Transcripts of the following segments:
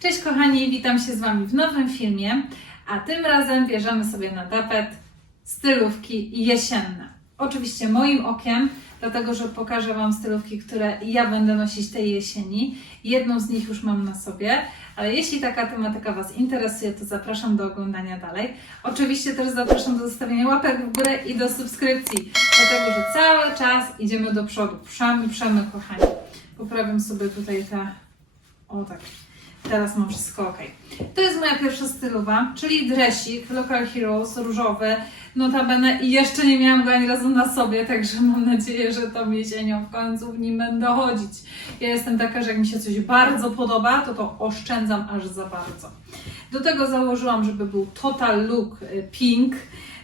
Cześć kochani, witam się z Wami w nowym filmie, a tym razem bierzemy sobie na tapet stylówki jesienne. Oczywiście moim okiem, dlatego że pokażę Wam stylówki, które ja będę nosić tej jesieni. Jedną z nich już mam na sobie, ale jeśli taka tematyka Was interesuje, to zapraszam do oglądania dalej. Oczywiście też zapraszam do zostawienia łapek w górę i do subskrypcji, dlatego że cały czas idziemy do przodu. Przemy, przemy, kochani. Poprawiam sobie tutaj te... O tak. Teraz mam wszystko ok. To jest moja pierwsza stylowa, czyli dresik Local Heroes, różowy. Notabene jeszcze nie miałam go ani razu na sobie, także mam nadzieję, że tą jesienią w końcu w nim będę chodzić. Ja jestem taka, że jak mi się coś bardzo podoba, to to oszczędzam aż za bardzo. Do tego założyłam, żeby był total look y, pink.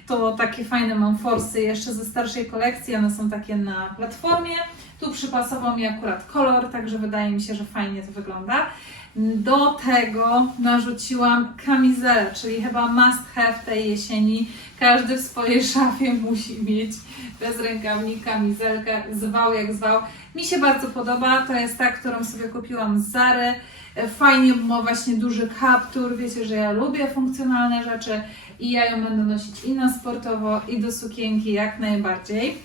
To takie fajne mam forsy jeszcze ze starszej kolekcji, one są takie na platformie. Tu przypasował mi akurat kolor, także wydaje mi się, że fajnie to wygląda. Do tego narzuciłam kamizelę, czyli chyba must have tej jesieni. Każdy w swojej szafie musi mieć bez rękawnik kamizelkę, zwał jak zwał. Mi się bardzo podoba, to jest ta, którą sobie kupiłam z Zary. Fajnie ma właśnie duży kaptur, wiecie, że ja lubię funkcjonalne rzeczy i ja ją będę nosić i na sportowo, i do sukienki jak najbardziej.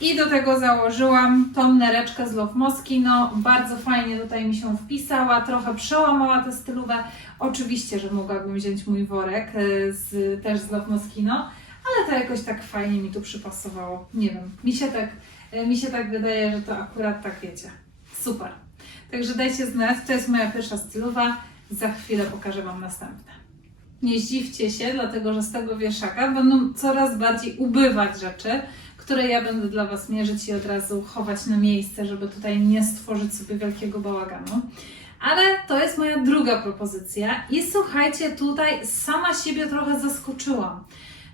I do tego założyłam tą nereczkę z Love Moschino. Bardzo fajnie tutaj mi się wpisała, trochę przełamała tę stylówę. Oczywiście, że mogłabym wziąć mój worek e, z, też z Love Moschino, ale to jakoś tak fajnie mi tu przypasowało. Nie wiem, mi się tak, e, mi się tak wydaje, że to akurat tak wiecie. Super. Także dajcie znać, to jest moja pierwsza stylowa. Za chwilę pokażę Wam następne. Nie zdziwcie się, dlatego że z tego wieszaka będą coraz bardziej ubywać rzeczy, które ja będę dla Was mierzyć i od razu chować na miejsce, żeby tutaj nie stworzyć sobie wielkiego bałaganu. Ale to jest moja druga propozycja i słuchajcie, tutaj sama siebie trochę zaskoczyłam,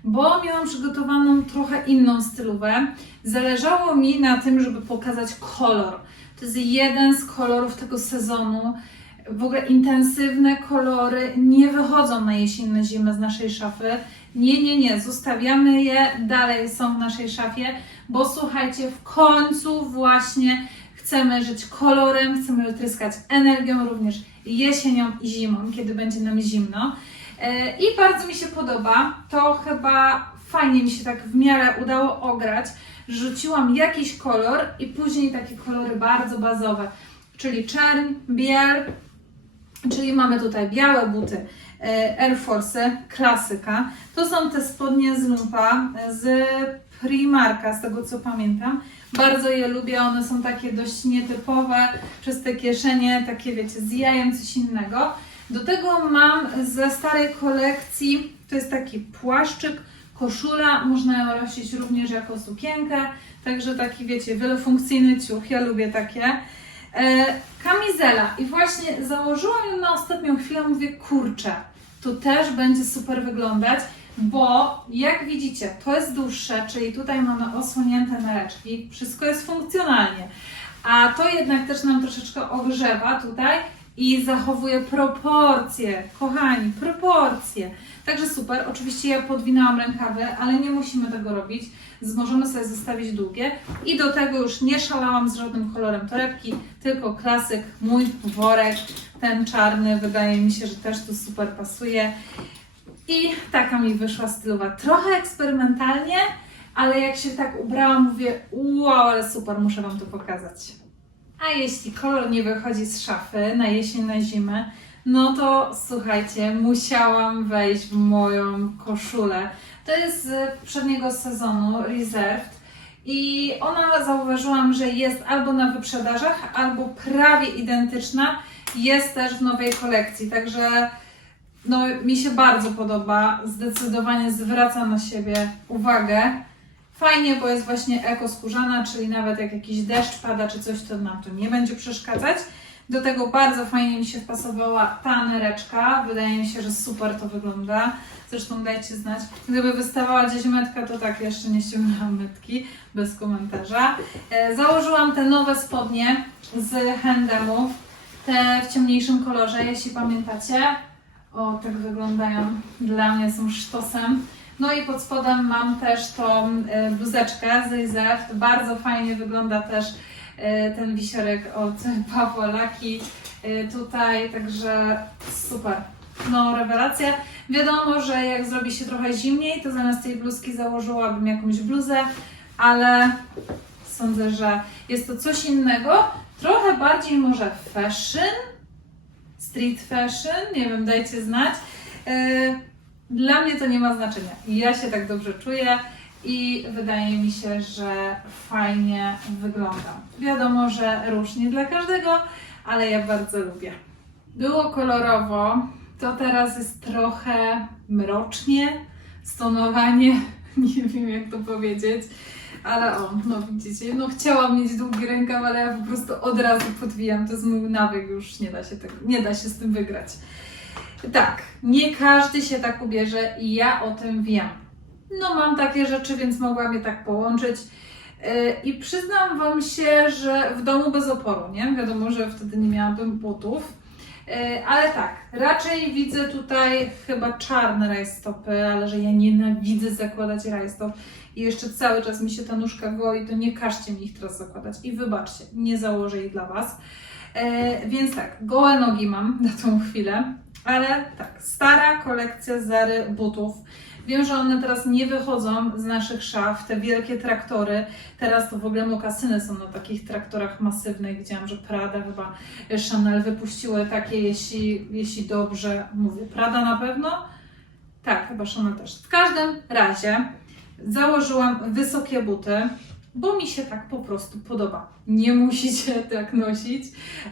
bo miałam przygotowaną trochę inną stylówę. Zależało mi na tym, żeby pokazać kolor. To jest jeden z kolorów tego sezonu. W ogóle intensywne kolory nie wychodzą na jesień, na zimę z naszej szafy. Nie, nie, nie, zostawiamy je, dalej są w naszej szafie, bo słuchajcie, w końcu właśnie chcemy żyć kolorem, chcemy tryskać energią również jesienią i zimą, kiedy będzie nam zimno. E, I bardzo mi się podoba, to chyba fajnie mi się tak w miarę udało ograć. Rzuciłam jakiś kolor i później takie kolory bardzo bazowe, czyli czerń, biel, Czyli mamy tutaj białe buty Air Force, klasyka. To są te spodnie z lumpa, z Primarka, z tego co pamiętam. Bardzo je lubię, one są takie dość nietypowe, przez te kieszenie, takie wiecie, z jajem coś innego. Do tego mam ze starej kolekcji, to jest taki płaszczyk, koszula, można ją nosić również jako sukienkę, także taki wiecie, wielofunkcyjny ciuch, ja lubię takie. E, kamizela i właśnie założyłam ją na ostatnią chwilę, mówię kurczę, to też będzie super wyglądać, bo jak widzicie, to jest dłuższe, czyli tutaj mamy osłonięte nereczki, wszystko jest funkcjonalnie, a to jednak też nam troszeczkę ogrzewa tutaj i zachowuje proporcje, kochani, proporcje. Także super, oczywiście ja podwinęłam rękawy, ale nie musimy tego robić, możemy sobie zostawić długie. I do tego już nie szalałam z żadnym kolorem torebki, tylko klasyk, mój worek, ten czarny, wydaje mi się, że też tu super pasuje. I taka mi wyszła stylowa, trochę eksperymentalnie, ale jak się tak ubrałam, mówię, wow, ale super, muszę Wam to pokazać. A jeśli kolor nie wychodzi z szafy na jesień, na zimę, no to słuchajcie, musiałam wejść w moją koszulę. To jest z poprzedniego sezonu Reserved i ona zauważyłam, że jest albo na wyprzedażach, albo prawie identyczna. Jest też w nowej kolekcji, także no, mi się bardzo podoba. Zdecydowanie zwraca na siebie uwagę. Fajnie, bo jest właśnie ekoskórzana, czyli nawet jak jakiś deszcz pada czy coś, to nam to nie będzie przeszkadzać. Do tego bardzo fajnie mi się wpasowała ta nereczka. Wydaje mi się, że super to wygląda. Zresztą dajcie znać. Gdyby wystawała gdzieś metka, to tak, jeszcze nie ściągnęłam metki, bez komentarza. E, założyłam te nowe spodnie z Handemu, te w ciemniejszym kolorze, jeśli pamiętacie. O, tak wyglądają. Dla mnie są sztosem. No i pod spodem mam też tą e, bluzeczkę z Reserved. Bardzo fajnie wygląda też e, ten wisiorek od Pawła Laki. y, tutaj, także super. No, rewelacja. Wiadomo, że jak zrobi się trochę zimniej, to zamiast tej bluzki założyłabym jakąś bluzę, ale sądzę, że jest to coś innego. Trochę bardziej może fashion, street fashion, nie wiem, dajcie znać. Dla mnie to nie ma znaczenia. Ja się tak dobrze czuję i wydaje mi się, że fajnie wyglądam. Wiadomo, że różnie dla każdego, ale ja bardzo lubię. Było kolorowo, to teraz jest trochę mrocznie, stonowanie, nie wiem jak to powiedzieć, ale o, no widzicie, no chciałam mieć długi rękaw, ale ja po prostu od razu podwijam, to jest mój nawyk, już nie da się tego, nie da się z tym wygrać. Tak, nie każdy się tak ubierze i ja o tym wiem. No mam takie rzeczy, więc mogłam je tak połączyć. Yy, I przyznam Wam się, że w domu bez oporu, nie? Wiadomo, że wtedy nie miałabym butów. Yy, Ale tak, raczej widzę tutaj chyba czarne rajstopy, ale że ja nienawidzę zakładać rajstop i jeszcze cały czas mi się ta nóżka goi, to nie każcie mi ich teraz zakładać. I wybaczcie, nie założę ich dla Was. Yy, Więc tak, gołe nogi mam na tą chwilę, ale tak, stara kolekcja Zary butów. Wiem, że one teraz nie wychodzą z naszych szaf, te wielkie traktory. Teraz to w ogóle mokasyny są na takich traktorach masywnych. Widziałam, że Prada chyba Chanel wypuściły takie, jeśli, jeśli dobrze mówię. Prada na pewno? Tak, chyba Chanel też. W każdym razie założyłam wysokie buty, bo mi się tak po prostu podoba. Nie musicie tak nosić,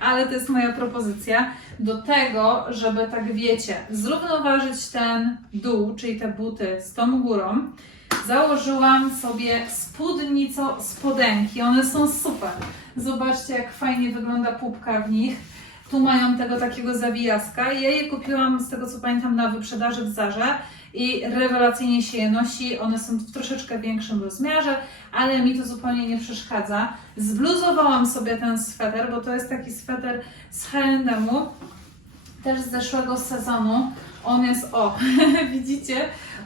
ale to jest moja propozycja do tego, żeby tak wiecie, zrównoważyć ten dół, czyli te buty z tą górą. Założyłam sobie spódnico spodenki. One są super. Zobaczcie, jak fajnie wygląda pupka w nich. Tu mają tego takiego zawijaska. Ja je kupiłam z tego co pamiętam na wyprzedaży w Zarze i rewelacyjnie się je nosi. One są w troszeczkę większym rozmiarze, ale mi to zupełnie nie przeszkadza. Zbluzowałam sobie ten sweter, bo to jest taki sweter z H&M-u, też z zeszłego sezonu. On jest, o, widzicie,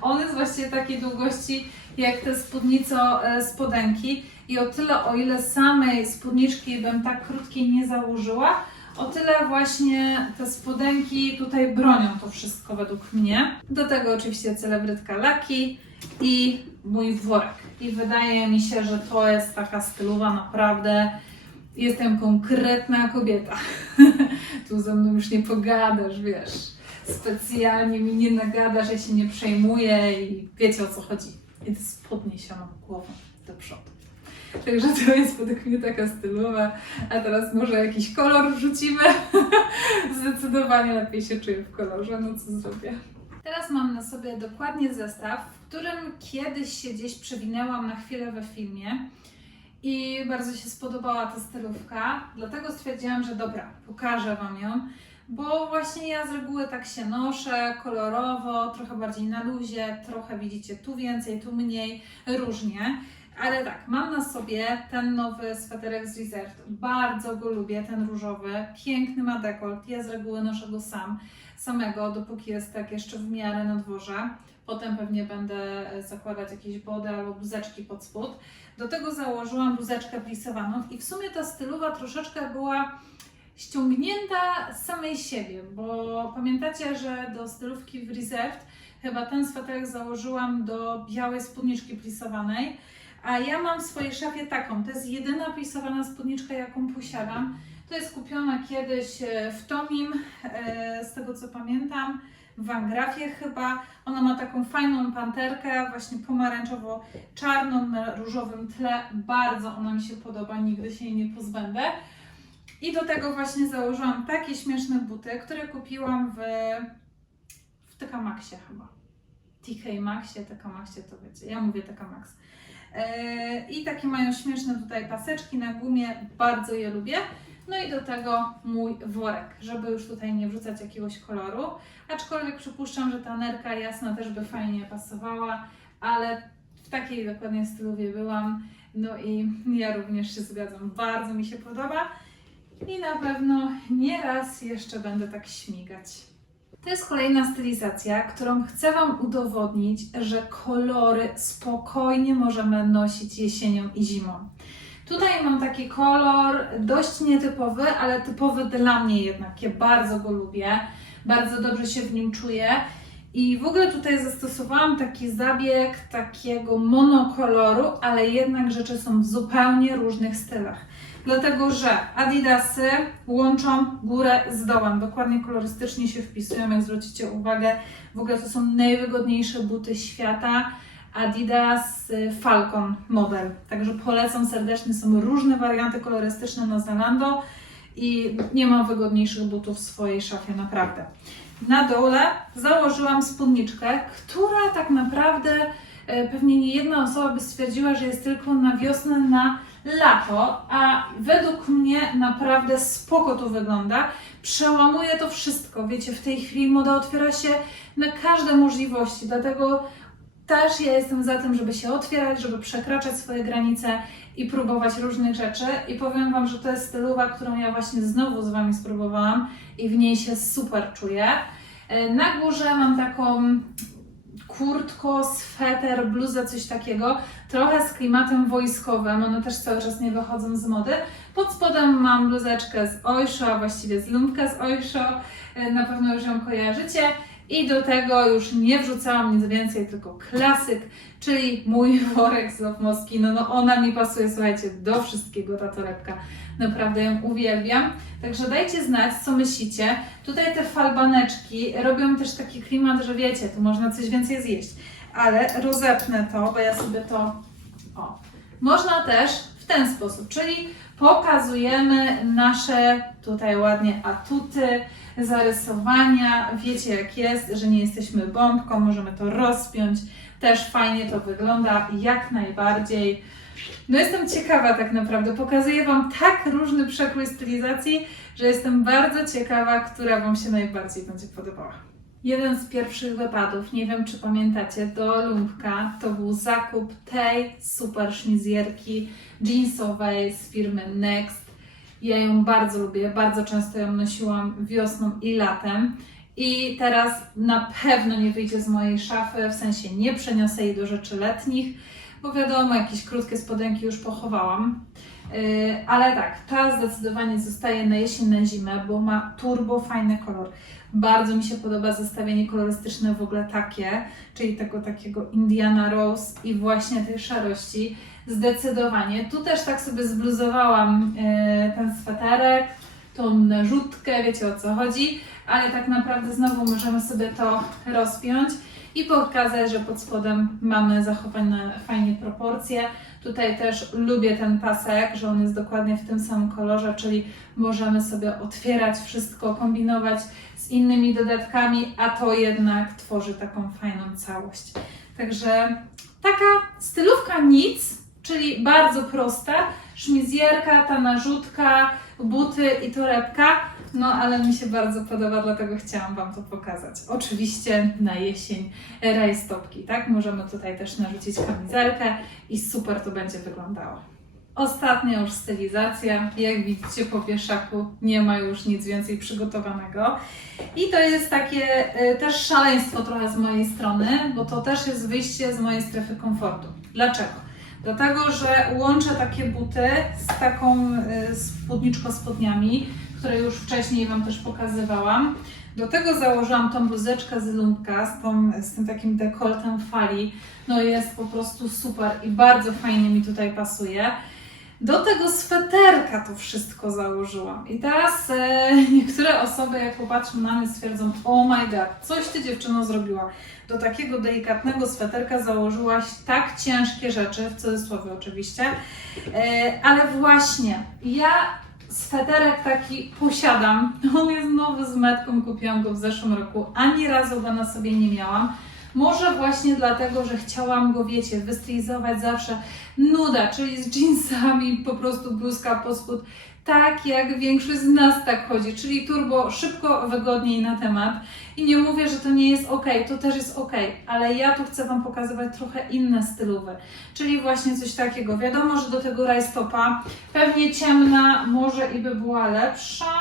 on jest właściwie takiej długości jak te spódnico e, spodenki i o tyle, o ile samej spódniczki bym tak krótkiej nie założyła, o tyle właśnie te spodenki tutaj bronią to wszystko według mnie. Do tego oczywiście celebrytka Laki i mój worek. I wydaje mi się, że to jest taka stylowa naprawdę. Jestem konkretna kobieta. tu ze mną już nie pogadasz, wiesz. Specjalnie mi nie nagadasz, ja się nie przejmuję i wiecie o co chodzi. I to spodnie się mam głową do przodu. Także to jest według mnie taka stylowa. A teraz może jakiś kolor wrzucimy. Zdecydowanie lepiej się czuję w kolorze, no co zrobię. Teraz mam na sobie dokładnie zestaw, w którym kiedyś się gdzieś przewinęłam na chwilę we filmie i bardzo się spodobała ta stylówka, dlatego stwierdziłam, że dobra, pokażę Wam ją, bo właśnie ja z reguły tak się noszę, kolorowo, trochę bardziej na luzie, trochę widzicie tu więcej, tu mniej, różnie. Ale tak, mam na sobie ten nowy sweterek z Reserved. Bardzo go lubię, ten różowy. Piękny ma dekolt. Ja z reguły noszę go sam, samego, dopóki jest tak jeszcze w miarę na dworze. Potem pewnie będę zakładać jakieś body albo bluzeczki pod spód. Do tego założyłam bluzeczkę plisowaną i w sumie ta stylowa troszeczkę była ściągnięta z samej siebie, bo pamiętacie, że do stylówki w Reserved chyba ten sweterek założyłam do białej spódniczki plisowanej, a ja mam w swojej szafie taką, to jest jedyna plisowana spódniczka, jaką posiadam. To jest kupiona kiedyś e, w Tomim, e, z tego co pamiętam, w Angrafie chyba. Ona ma taką fajną panterkę, właśnie pomarańczowo-czarną na różowym tle. Bardzo ona mi się podoba, nigdy się jej nie pozbędę. I do tego właśnie założyłam takie śmieszne buty, które kupiłam w, w TK Maxie chyba. TK Maxie, TK Maxie to wiecie, ja mówię TK Max. Yy, I takie mają śmieszne tutaj paseczki na gumie, bardzo je lubię. No i do tego mój worek, żeby już tutaj nie wrzucać jakiegoś koloru. Aczkolwiek przypuszczam, że ta nerka jasna też by fajnie pasowała, ale w takiej dokładnie stylowie byłam. No i ja również się zgadzam, bardzo mi się podoba. I na pewno nie raz jeszcze będę tak śmigać. To jest kolejna stylizacja, którą chcę Wam udowodnić, że kolory spokojnie możemy nosić jesienią i zimą. Tutaj mam taki kolor dość nietypowy, ale typowy dla mnie jednak. Ja bardzo go lubię, bardzo dobrze się w nim czuję. I w ogóle tutaj zastosowałam taki zabieg takiego monokoloru, ale jednak rzeczy są w zupełnie różnych stylach. Dlatego, że Adidasy łączą górę z dołem, dokładnie kolorystycznie się wpisują, jak zwrócicie uwagę. W ogóle to są najwygodniejsze buty świata. Adidas y, Falcon model. Także polecam serdecznie. Są różne warianty kolorystyczne na Zalando i nie mam wygodniejszych butów w swojej szafie, naprawdę. Na dole założyłam spódniczkę, która tak naprawdę e, pewnie nie jedna osoba by stwierdziła, że jest tylko na wiosnę, na lato, a według mnie naprawdę spoko to wygląda. Przełamuje to wszystko. Wiecie, w tej chwili moda otwiera się na każde możliwości, dlatego też ja jestem za tym, żeby się otwierać, żeby przekraczać swoje granice i próbować różnych rzeczy. I powiem Wam, że to jest stylowa, którą ja właśnie znowu z Wami spróbowałam i w niej się super czuję. E, Na górze mam taką kurtko, sweter, bluzę, coś takiego, trochę z klimatem wojskowym, one też cały czas nie wychodzą z mody. Pod spodem mam bluzeczkę z Oysho, a właściwie z lumpkę z Oysho, E, na pewno już ją kojarzycie. I do tego już nie wrzucałam nic więcej, tylko klasyk, czyli mój worek z Lotmoski. No, no ona mi pasuje, słuchajcie, do wszystkiego ta torebka. Naprawdę ją uwielbiam. Także dajcie znać, co myślicie. Tutaj te falbaneczki robią też taki klimat, że wiecie, tu można coś więcej zjeść. Ale rozepnę to, bo ja sobie to... O. Można też w ten sposób, czyli pokazujemy nasze tutaj ładnie atuty, zarysowania. Wiecie jak jest, że nie jesteśmy bombką, możemy to rozpiąć. Też fajnie to wygląda, jak najbardziej. No jestem ciekawa tak naprawdę. Pokazuję Wam tak różny przekrój stylizacji, że jestem bardzo ciekawa, która Wam się najbardziej będzie podobała. Jeden z pierwszych wypadów, nie wiem czy pamiętacie, do lumpka to był zakup tej super szmizjerki jeansowej z firmy Next. Ja ją bardzo lubię, bardzo często ją nosiłam wiosną i latem. I teraz na pewno nie wyjdzie z mojej szafy, w sensie nie przeniosę jej do rzeczy letnich, bo wiadomo, jakieś krótkie spodenki już pochowałam. Yy, ale tak, ta zdecydowanie zostaje na jesień, na zimę, bo ma turbo fajny kolor. Bardzo mi się podoba zestawienie kolorystyczne w ogóle takie, czyli tego takiego Indiana Rose i właśnie tej szarości. Zdecydowanie. Tu też tak sobie zbluzowałam yy, ten sweterek, tą narzutkę, wiecie o co chodzi, ale tak naprawdę znowu możemy sobie to rozpiąć i pokazać, że pod spodem mamy zachowane fajnie proporcje. Tutaj też lubię ten pasek, że on jest dokładnie w tym samym kolorze, czyli możemy sobie otwierać wszystko, kombinować z innymi dodatkami, a to jednak tworzy taką fajną całość. Także taka stylówka nic, czyli bardzo prosta, szmizjerka, ta narzutka, buty i torebka, no ale mi się bardzo podoba, dlatego chciałam Wam to pokazać. Oczywiście na jesień rajstopki, tak? Możemy tutaj też narzucić kamizelkę i super to będzie wyglądało. Ostatnia już stylizacja. Jak widzicie po pieszaku nie ma już nic więcej przygotowanego. I to jest takie y, też szaleństwo trochę z mojej strony, bo to też jest wyjście z mojej strefy komfortu. Dlaczego? Dlatego, że łączę takie buty z taką y, spódniczką spodniami, które już wcześniej Wam też pokazywałam. Do tego założyłam tą bluzeczkę z lumpka, z, tą, z tym takim dekoltem fali. No jest po prostu super i bardzo fajnie mi tutaj pasuje. Do tego sweterka to wszystko założyłam. I teraz e, niektóre osoby, jak popatrzą na mnie, stwierdzą: Oh my god, coś ty dziewczyno zrobiła. Do takiego delikatnego sweterka założyłaś tak ciężkie rzeczy, w cudzysłowie oczywiście. E, ale właśnie, ja sweterek taki posiadam. On jest nowy z metką, kupiłam go w zeszłym roku. Ani razu go na sobie nie miałam. Może właśnie dlatego, że chciałam go, wiecie, wystylizować zawsze nuda, czyli z jeansami, po prostu bluzka pod spód. Tak jak większość z nas tak chodzi, czyli turbo, szybko, wygodniej na temat. I nie mówię, że to nie jest ok, to też jest ok, ale ja tu chcę Wam pokazywać trochę inne stylowe, czyli właśnie coś takiego. Wiadomo, że do tego rajstopa pewnie ciemna może i by była lepsza.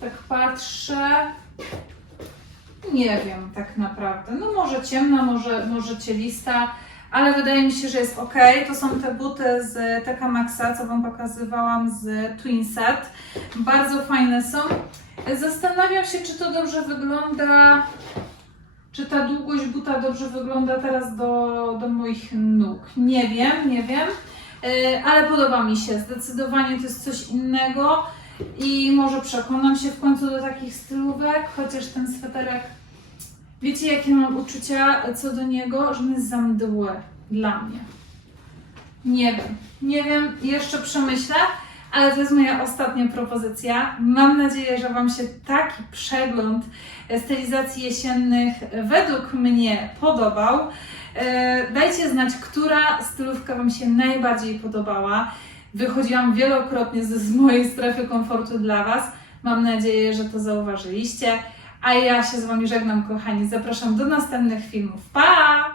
Tak patrzę. Nie wiem tak naprawdę. No może ciemna, może, może cielista, ale wydaje mi się, że jest ok. To są te buty z TK Maxa, co Wam pokazywałam z Twinset. Bardzo fajne są. Zastanawiam się, czy to dobrze wygląda, czy ta długość buta dobrze wygląda teraz do, do moich nóg. Nie wiem, nie wiem, Yy, ale podoba mi się. Zdecydowanie to jest coś innego i może przekonam się w końcu do takich stylówek, chociaż ten sweterek, wiecie jakie mam uczucia co do niego, że on jest za mdły dla mnie. Nie wiem, nie wiem, jeszcze przemyślę, ale to jest moja ostatnia propozycja. Mam nadzieję, że Wam się taki przegląd stylizacji jesiennych według mnie podobał. E, Dajcie znać, która stylówka Wam się najbardziej podobała. Wychodziłam wielokrotnie z, z mojej strefy komfortu dla Was. Mam nadzieję, że to zauważyliście. A ja się z Wami żegnam, kochani. Zapraszam do następnych filmów. Pa!